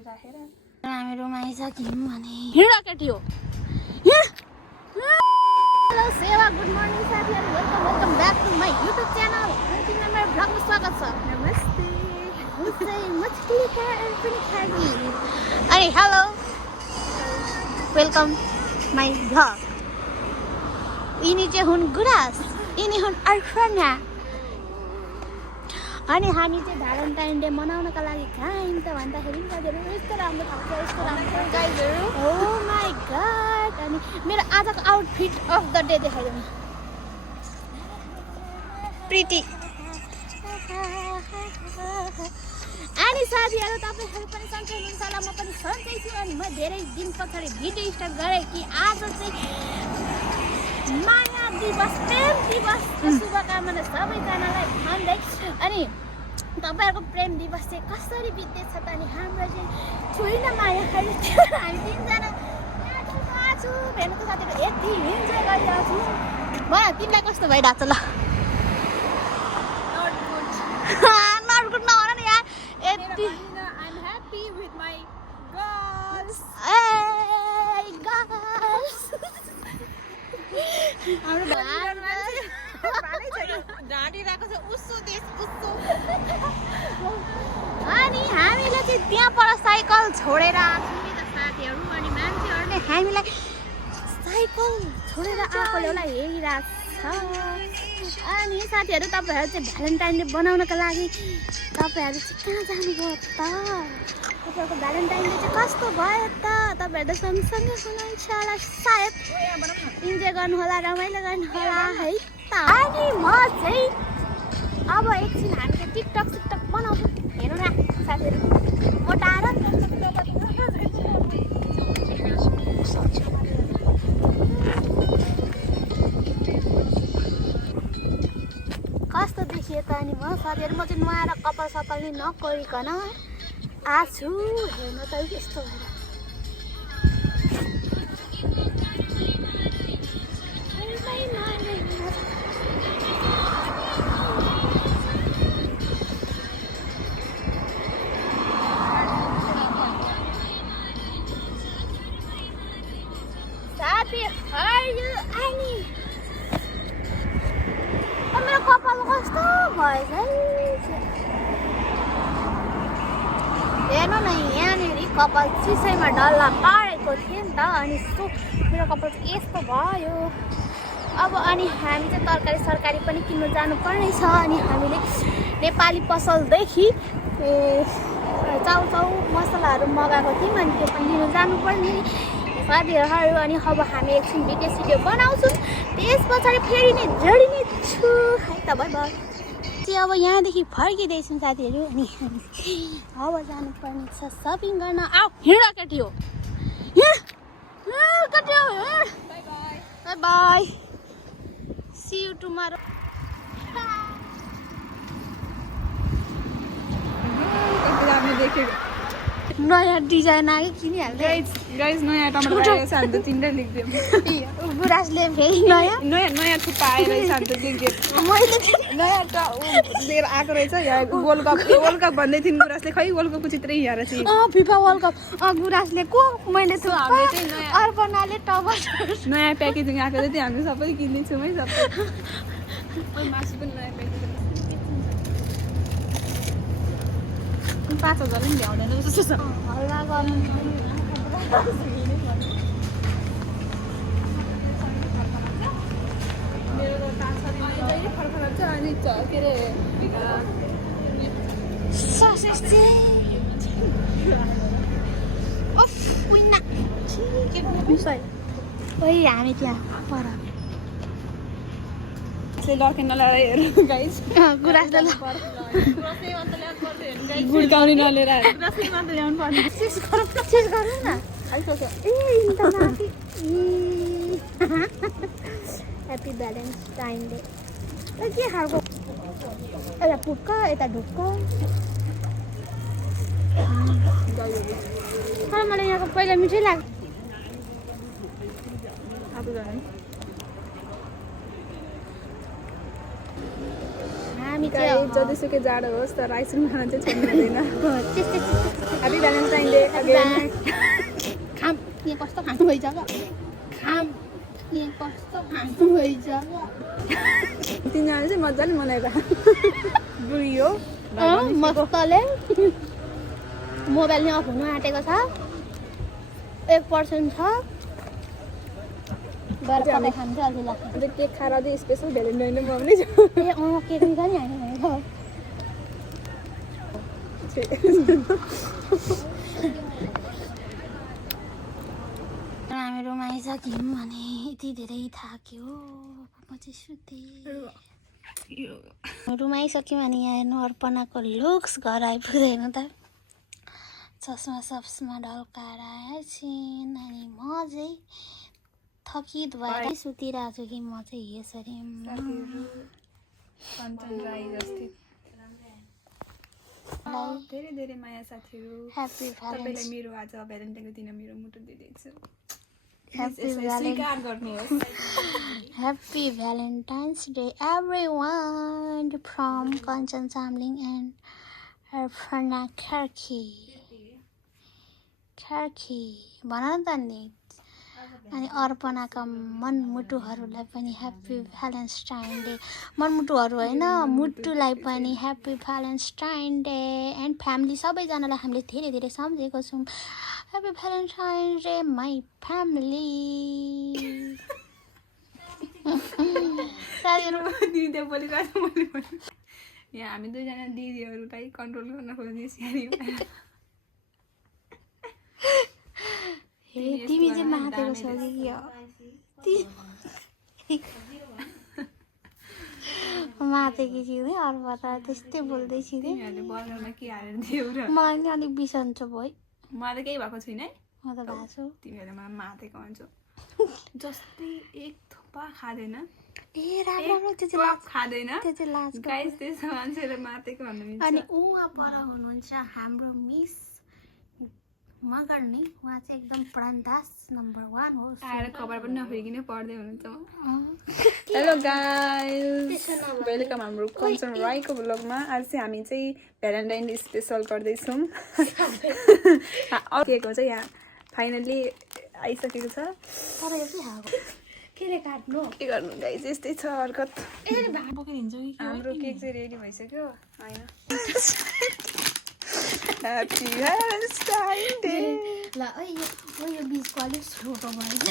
राखेर हामी रुम आइसक्यौँ भने हिँड केटी हो हेलो सेवा गुड मर्निङ साथीहरू welcome back to my YouTube channel मेरो भ्लगमा स्वागत छ नमस्ते अनि हेलो वेलकम माई भ्लग यिनी चाहिँ हुन् गुराँस यिनी हुन् अर्फना अनि हामी चाहिँ भ्यालेन्टाइन डे मनाउनका लागि कहाँ आयौँ त भन्दाखेरि साथीहरू यस्तो राम्रो ठाउँ छ यस्तो राम्रो गाइजहरू हो माई गड अनि मेरो आजको आउटफिट अफ द डे देखाइदिउँ प्रिटी अनि साथीहरू तपाईँहरू पनि सन्चै हुनुहुन्छ होला म पनि सन्चै छु अनि म धेरै दिन पछाडि भिडियो स्टार्ट गरेँ कि आज चाहिँ माया दिवस प्रेम दिवसको शुभकामना सबैजनालाई भन्दै अनि तपाईँहरूको प्रेम दिवस चाहिँ कसरी बित्दैछ त अनि हाम्रो चाहिँ छोइन मायाहरू थियो हामी तिनजना छु भेट्नुको साथीहरू यति इन्जोय गरिरहेको छु भन तिमीलाई कस्तो भइरहेको छ ल नट गुड नभन नि यार यति I'm happy with my girls. अनि हामीले चाहिँ त्यहाँबाट साइकल छोडेर आएको नि त साथीहरू अनि मान्छेहरूले हामीलाई साइकल छोडेर आएकोले होला हेरिरहेको छ अनि साथीहरू तपाईँहरू चाहिँ भ्यालेन्टाइन डे बनाउनको लागि तपाईँहरू चाहिँ कहाँ जानुभयो त तपाईँहरूको भ्यालेन्टाइन डे चाहिँ कस्तो भयो त तपाईँहरू सँगसँगै हुनुहुन्छ होला सायद इन्जोय गर्नु होला रमाइलो गर्नु होला है त अनि म चाहिँ अब एकछिन हामीले टिकटक सिकटक बनाउँछौँ हेर्नु न साथीहरू मोटाएर कस्तो देखियो त अनि म साथीहरू म चाहिँ नुहाएर कपाल सपाल नि नकोरिकन आछु हेर्नु त यस्तो भएर साथीहरू अनि मेरो कपाल कस्तो भएछ है हेर्नु न यहाँनिर कपाल चिसैमा डल्ला पारेको थियो नि त अनि मेरो कपाल चाहिँ यस्तो भयो अब अनि हामी चाहिँ तरकारी सरकारी पनि किन्नु जानुपर्ने छ अनि हामीले नेपाली पसलदेखि चाउचाउ मसलाहरू मगाएको थियौँ अनि त्यो पनि लिनु जानुपर्ने साथीहरू अनि अब हामी एकछिन भिडियो सिडियो बनाउँछौँ त्यस पछाडि फेरि नै जोडिने छु है त बाइ बाइ चाहिँ अब यहाँदेखि फर्किँदैछौँ साथीहरू अनि अब जानुपर्ने छ सपिङ गर्न आऊ हिँड केटी हो केटी हो bye bye C you tomorrow नयाँ डिजाइन आयो किनिहाल्छ गाइस नयाँ टमाटर आएको छ हामी त तिनवटा लेखिदिउँ गुराँसले फेरि नयाँ थुक्पा आएर हामी त लेखिदिउँ मैले नयाँ लिएर आएको रहेछ यहाँ वर्ल्ड कप भन्दै थिइन् गुराँसले खै वर्ल्ड कपको चित्रै यहाँ रहेछ फिफा वर्ल्ड कप गुराँसले को मैले हामीले चाहिँ नयाँ अर्पणाले टमाटर नयाँ प्याकेजिङ आएको थियो हामी सबै किन्दैछौँ है सबै मासु पनि नयाँ प्याकेजिङ 5,000 पनि भ्याउँदैन जस्तो छ हल्ला गर्नु मेरो फर्फर छ अनि के अरे ससेज चाहिँ अफ उइना ओइ हामी त्यहाँ पर लके नलाएर हेर्नु गाइस गुराँसले गुड्काउने नलिएर चेस गरौँ न ह्याप्पी भ्यालेन्टाइन डे के खालको यता पुक्क यता ढुक्क तर मलाई यहाँको पहिला मिठै लाग्छ हामी चाहिँ जतिसुकै जाडो होस् तर आइसक्रिम खान चाहिँ छोड्नु हुँदैन त्यस्तै ह्याप्पी भ्यालेन्टाइन डे अगेन खाम यहाँ कस्तो खानु भइसक्यो खाम यहाँ कस्तो खानु भइसक्यो तिनीहरूले चाहिँ मजाले मनाएर बुढी हो मस्तले मोबाइल नै अफ हुनु आँटेको छ 1% छ गएर तपाईँ खान्छ अलि लाग्छ अन्त केक खाएर चाहिँ स्पेसल भ्यालेन्टाइन डे मनाउने छु ए केक नि छ नि होइन हामी रुम आइसक्यौँ भने यति धेरै थाक्यो म चाहिँ सुतेँ रुम आइसक्यौँ अनि यहाँ हेर्नु अर्पणाको लुक्स घर आइपुग्दैन त चस्मा सब्समा ढल्काएर आएछिन् अनि म चाहिँ थकित भएर सुतिरहेको छु कि म चाहिँ यसरी धेरै धेरै माया साथीहरू ह्याप्पी तपाईँलाई मेरो आज भ्यालेन्टाइनको दिन मेरो मुटु दिँदैछु Happy Valentine's Day, everyone, from Kanchan Samling and Arpana Kharki. भन त नि अनि अर्पणाका मनमुटुहरूलाई पनि ह्याप्पी भ्यालेन्टाइन डे मनमुटुहरू होइन मुटुलाई पनि happy Valentine day and family सबैजनालाई हामीले धेरै धेरै सम्झेको छौँ happy Valentine day my family दिदी बोलिरहेको यहाँ हामी दुईजना दिदीहरूलाई कन्ट्रोल गर्न खोज्ने स्याहारी तिमी चाहिँ मातेको छौ कि मातेकी छु नि अर्को त त्यस्तै बोल्दै छु नि बजारमा के हालेर दियौ र मलाई नि अलिक बिसन्चो भयो मलाई त केही भएको छैन है म त भएको छु तिमीहरूले मलाई मातेको भन्छौ जस्तै एक थोपा खाँदैन ए राम्रो त्यो चाहिँ लाज खाँदैन त्यो चाहिँ लाज गाइस त्यस्तो मान्छेले मातेको भन्नु मिल्छ अनि उहाँ पर हुनुहुन्छ हाम्रो मिस मगर नि उहाँ चाहिँ एकदम प्राणदास नम्बर 1 हो आएर खबर पनि नफेरिकिनै पढ्दै हुनुहुन्छ हेलो गाइस वेलकम हाम्रो कञ्चन राईको ब्लगमा आज चाहिँ हामी चाहिँ भ्यालेन्टाइन डे स्पेसल गर्दैछौँ अर्को चाहिँ यहाँ फाइनली आइसकेको छ तर यो चाहिँ के रे काट्नु के गर्नु गाइस यस्तै छ हरकत ए भाग बोकेर हिँड्छौ कि हाम्रो केक चाहिँ रेडी भइसक्यो हैन ह्याप्पी भ्यालेन्टाइन डे ल यो बीचको अलिक छोटो भएछ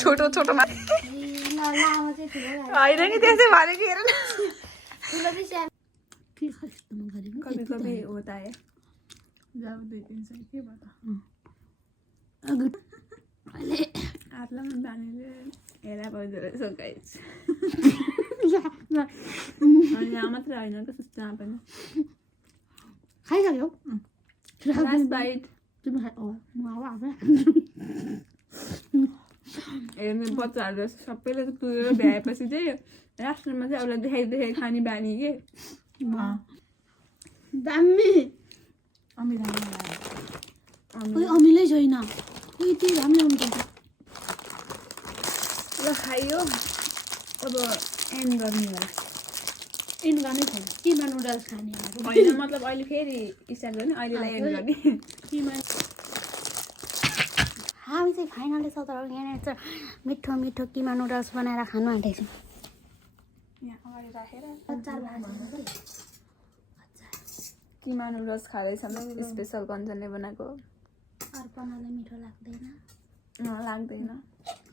छोटो छोटोमा ल लामो चाहिँ ठुलो होइन नि त्यसै भनेको हेर न ठुलो चाहिँ सानो के कस्तो म गरेको कभी कभी होता है जाऊ 2-3 सय के भयो अहिले आत्ला मन बानीले हेरा भइदो रहेछ गाइस अनि यहाँ मात्र होइन त सुस्ता पनि खाइसक्यो लास्ट बाइट तिमी खाइ म अब हेर्ने बच्चाहरू सबैले पुगेर भ्याएपछि चाहिँ लास्टमा चाहिँ अरूलाई देखाइ खाने बानी के दामी अमिलै छैन यति राम्रो हुन्छ ल खाइयो अब एन्ड गर्ने होला एन्ड गर्नै छैन किमा नुडल्स खाने होइन मतलब अहिले फेरि स्टार्ट गर्ने अहिलेलाई एन्ड गर्ने किमा हामी चाहिँ फाइनली सत्र यहाँनिर चाहिँ मिठो मिठो किमा नुडल्स बनाएर खानु आँटेको छौँ यहाँ अगाडि राखेर अचार भएको किमा नुडल्स खाँदैछौँ स्पेसल कञ्चनले बनाएको अर्पणालाई मिठो लाग्दैन लाग्दैन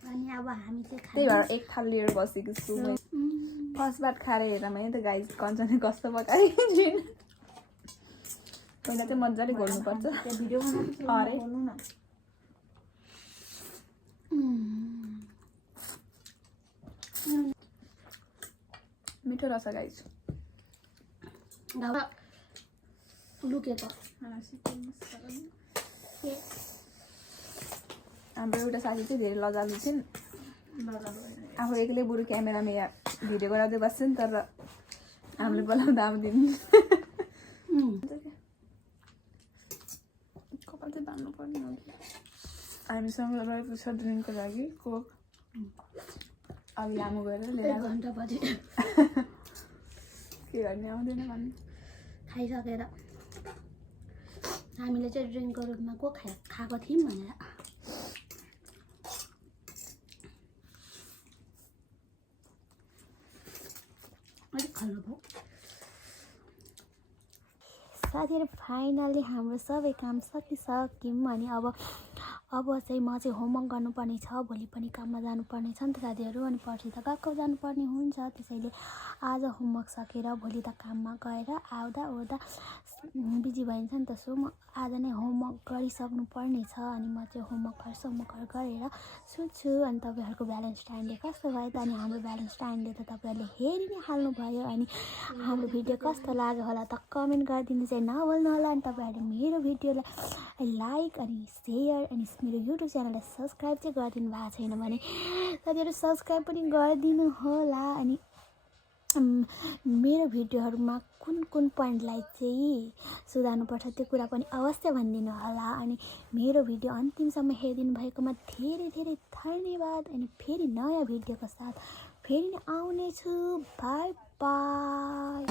अनि अब हामी चाहिँ त्यही भएर एक थाल लिएर बसेको छु फर्स्ट बार खाएर हेर्दा मैले त गाइस कञ्चनले कस्तो पकाएँ पहिला चाहिँ मजाले घोल्नुपर्छ भिडियो अरे मिठो रहेछ गाइस लुकेको हाम्रो एउटा साथी चाहिँ धेरै लजालु छिन् आफू एक्लै बरु क्यामेरामा यहाँ भिडियो गराउँदै बस्छ नि तर हामीले बोलाउँदा आउँदैन कपाल चाहिँ बाँध्नु पर्ने हो हामीसँग रहेको छ ड्रिङ्कको लागि कोक अब लामो गएर लिएर घन्टा पछि के के गर्ने आउँदैन भन्नु खाइसकेर हामीले चाहिँ ड्रिङ्कको रूपमा खाएको थियौँ भनेर अलिक खल्लो भयो साथीहरू फाइनली हाम्रो सबै काम सकिसक्यौँ अनि अब चाहिँ म चाहिँ होमवर्क गर्नुपर्ने छ भोलि पनि काममा जानुपर्ने छ नि त साथीहरू अनि पर्सि त गएको जानुपर्ने हुन्छ त्यसैले आज होमवर्क सकेर भोलि त काममा गएर आउँदा ओर्दा बिजी भइन्छ नि त सो म आज नै होमवर्क गरिसक्नु पर्ने छ अनि म चाहिँ होमवर्क गरेर सुत्छु अनि तपाईँहरूको भ्यालेन्टाइन डे कस्तो भयो त अनि हाम्रो भ्यालेन्टाइन डे त तपाईँहरूले हेरि नै हाल्नुभयो अनि हाम्रो भिडियो कस्तो लाग्यो होला त कमेन्ट गरिदिनु चाहिँ नभुल्नु होला अनि तपाईँहरूले मेरो भिडियोलाई लाइक अनि सेयर अनि मेरो युट्युब च्यानललाई सब्सक्राइब चाहिँ गरिदिनु भएको छैन भने साथीहरू सब्सक्राइब पनि गरिदिनु होला अनि मेरो भिडियोहरूमा कुन पोइन्टलाई चाहिँ सुधार्नुपर्छ त्यो कुरा पनि अवश्य भनिदिनु होला अनि मेरो भिडियो अन्तिमसम्म हेरिदिनु भएकोमा धेरै धेरै धन्यवाद अनि फेरि नयाँ भिडियोको साथ फेरि आउनेछु बाई बाई